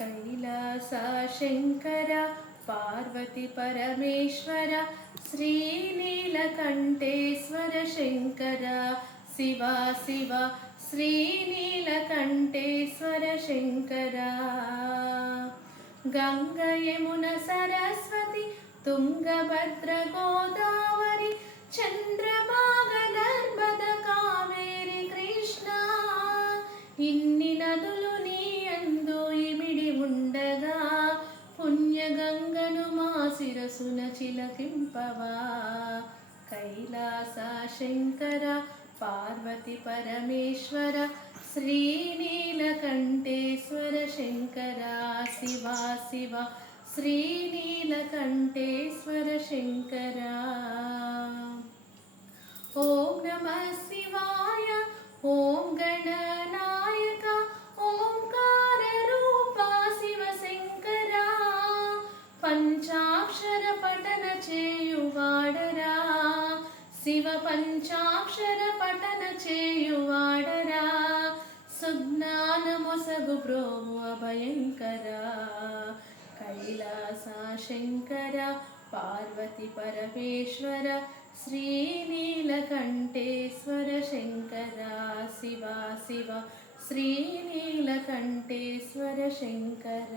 कैलास शंकर पार्वती परमेश्वर श्रीनीलकंठेश्वर शंकर शिव शिव श्रीनीलकंठेश्वर शंकर गंगा यमुना सरस्वती तुंगभद्र गोदावरी चंद्रभागा नर्मदा कावेरी कृष्णा इन्नि नदुलु नी अंदु इमिडि उंडगा पुण्यगंगनु मा शिरसुन चिलकिंपवा कैलास शंकर पार्वती परमेश्वर श्रीनीलकंठेश्वर शंकर शिव शिव श्रीनीलकंठेश्वर शंकर ओम नमः शिवाय ओम गणनायक ओंकार रूपा शिव शंकर पंचाक्षर पठन चेयुवाडरा शिव पंचाक्षर पठन चेयुवाडरा सुज्ञानमొసగు బ్రోవు అభయంకర कैलास शंकर पार्वती परमेश्वर श्रीनीलकंठेश्वर शंकर शिव शिव श्रीनीलकंठेश्वर शंकर।